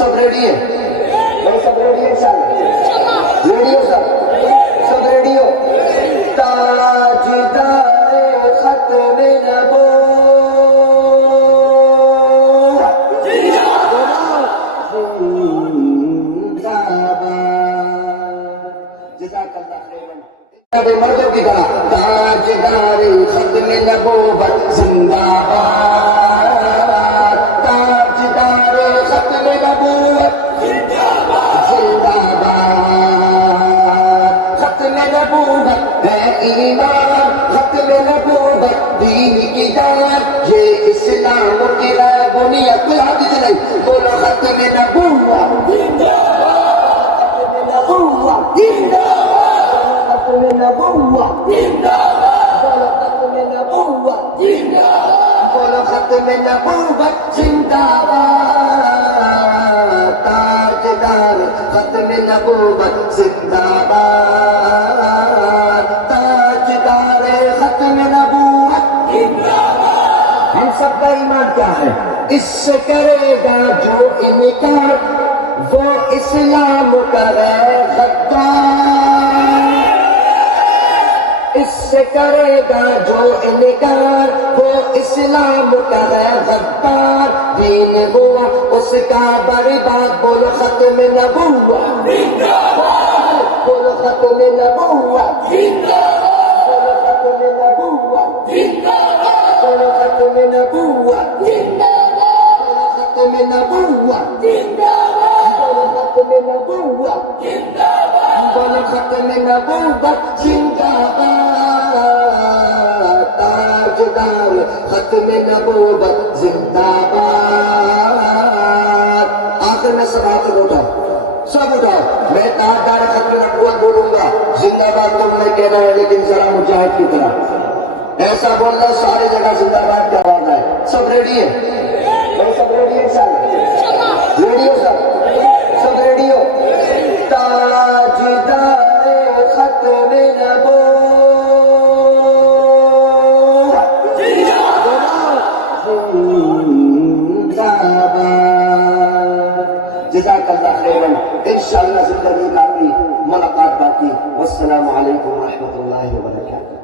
سب ready ہے؟ سب ready ہے سر؟ Ready ہے سر؟ سب ریڈی ہو؟ تاجدار ختم نبوت زندہ باد. جزاک اللہ خیرا. مردوں کی طرح تاجدار ختم نبوت زندہ باد. تاجدار ختم نبوت زندہ باد. ختم نبوت ہے ایمان، ختم نبوت دین کی دار، یہ اسلام کی بنیاد. کوئی حدیث نہیں، بولو ختم نبوت زندہ باد. ختم نبوت زندہ باد. ختم نبوت زندہ باد. ختم نبوت زندہ باد. بولو ختم نبوت زندہ باد. تاجدار ختم نبوت زندہ باد. تاجدار ختم نبوت زندہ باد. ہم سب کا ایمان کیا ہے؟ اس سے کرے گا جو انکار وہ اسلام کا ہے غدار. اس سے کرے گا جو انکار وہ اسلام کا ہے غدار. دین ہوا اس کا برباد. بولو ختم نبوت زندہ باد. بولو ختم نبوت زندہ باد. بولو ختم نبوت زندہ باد. بولو ختم نبوت زندہ باد. بولو ختم نبوت زندہ باد. بولو ختم نبوت زندہ باد. بولو ختم نبوت زندہ باد. تاجدار ختم نبوت زندہ باد. آخر میں سب ہاتھ اٹھاؤ، سب اٹھاؤ. میں تاجدار ختم نبوت بولوں گا، زندہ باد تم نے کہنا ہے، لیکن ذرا مجاہد کی طرح ایسا بولنا ساری جگہ زندہ باد کی آواز آئے. سب ریڈی ہے؟ سب ریڈی ہے سر؟ ریڈی ہو سر؟ سب ریڈی ہو؟ تاجدار ختم نبوت زندہ باد. جزاک اللہ خیرا. انشاءاللہ زندگی باقی، ملاقات باقی. والسلام علیکم ورحمۃ اللہ وبرکاتہ.